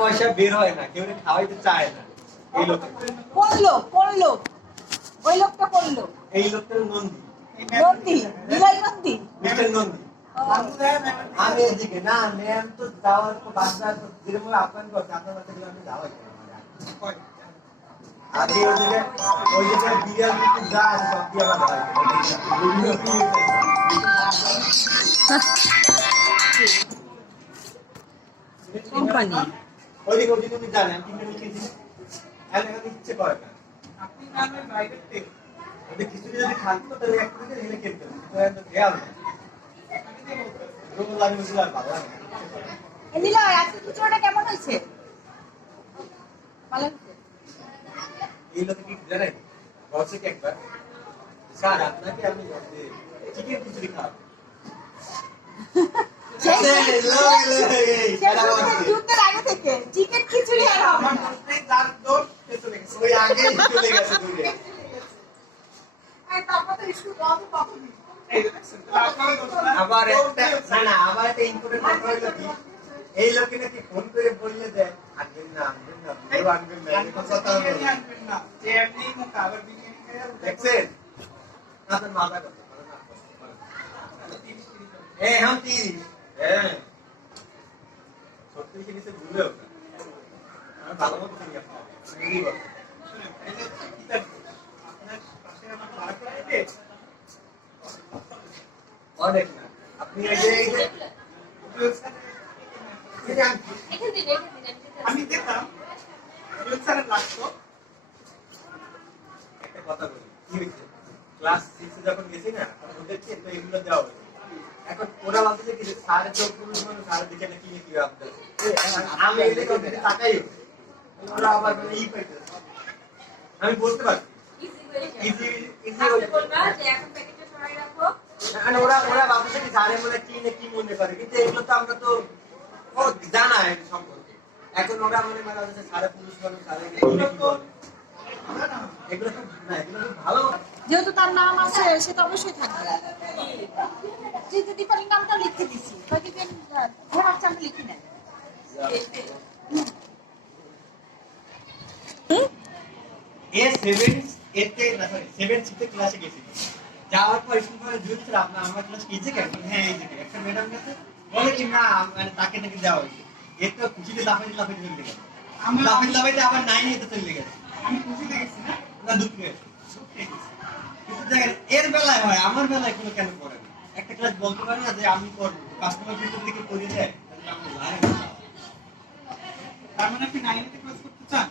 পয়সা বের হয় না, কেউ খাওয়াইতে চায় না। এই লোক কোন লোক ওই লোকটা কোন লোক? এই লোকটার নন্দী, নীলাই নন্দী, মিস্টার নন্দী। আমি এদিকে না, ম্যাম তো যাওয়ার তো বাসা যেরকম আপনার করছে, আপনার বাসা গেলে আমি যাওয়াই আগে ওদিকে ওই যে বিরিয়াল কিন্তু যা আছে সব দিয়ে আমার ভাই কোম্পানি ওইদিকে ওদিকে তুমি জানেন কিন্তু লিখেছি এলাকা ইচ্ছে করে না। আপনি জানেন বাইরের থেকে ওদের কিছু যদি খাদ্য তাহলে এক করে দিলে কিনতে হবে, তো খেয়াল নেই রোগ লাগে বুঝলে আর ভালো লাগে। নীলা আজকে খিচুড়িটা কেমন হয়েছে? ভালো হয়েছে। এই লোকে কি জানেন বলছে কি একবার, স্যার আপনাকে আমি চিকেন খিচুড়ি খাওয়াবো। যুদ্ধের আগে থেকে চিকেন খিচুড়ি আর হবে না। ওই আগেই চলে গেছে দূরে। আবার আবার একটা ইম্পর্টেন্ট কথা হলো কি, এই লোকে নাকি ফোন করে বললে দেয় আনবেন না আনবেন না এরকম কথা দেখছেন আপনার মাথা কথা হ্যাঁ 30 হ্যাঁ 36 নিচে ভুলে ওঠা আর ভালো মতো চিনি আপনার অনেক না আপনি এই যে আমি দেখলাম লাগতো একটা কথা বলি কি হয়েছে, ক্লাস 6 যখন গেছি না ওদেরকে তো এগুলো দেওয়া হয়েছে। এখন ওরা ভাবছে কি সাড়ে চোখ মানে সাড়ে দিকে না কি কি ভাবতে আমি এদিকে ওদিকে তাকাই ওরা আবার ই পাইছে আমি বলতে পারছি ইজি বলবা যে এখন প্যাকেটে সরাই রাখো না ওরা ভাবছে কি সাড়ে মানে কি না কি মনে করে, কিন্তু এগুলো তো আমরা তো ও জানা এই সম্পর্কে। এখন ওরা মনে মানে হচ্ছে সাড়ে পুরুষ মানুষ সাড়ে এগুলো তো না এগুলো তো ভালো, যেহেতু তার নাম আছে সে তো অবশ্যই থাকবে। যেহেতু দীপালির নামটা লিখে দিচ্ছি দিবেন ঘোড়ার চাম লিখে নেন। ক্লাসে গেছি যাওয়ার পর স্কুল আপনার আমার ক্লাস কিছে কেন হ্যাঁ এই যে একটা ম্যাডাম কাছে বলে কি না মানে তাকে নাকি দেওয়া হয়েছে এর তো খুশিতে লাফাই চলে গেছে আমি লাফাইতে আবার 9 এতে চলে গেছে আমি খুশিতে গেছি না দুঃখে এর বেলায় হয় আমার বেলায় কোনো কেন করে না একটা ক্লাস বলতে পারে না যে আমি করবো কাস্টমার ভিতর থেকে করে দেয় তার মানে আপনি 9 এতে ক্লাস করতে চান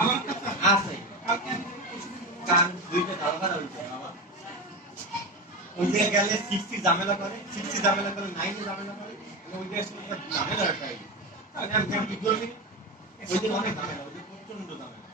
আমার কাছে আছে কালকে আমি কান দুইটা দালভার হইছে বাবা ওইদিকে গেলে 60 ঝামেলা করে 9 ঝামেলা করে ওইটা আসলে ঝামেলা রাখাই আমি কি করবি ওইদিন অনেক ঝামেলা ওইদিন প্রচন্ড ঝামেলা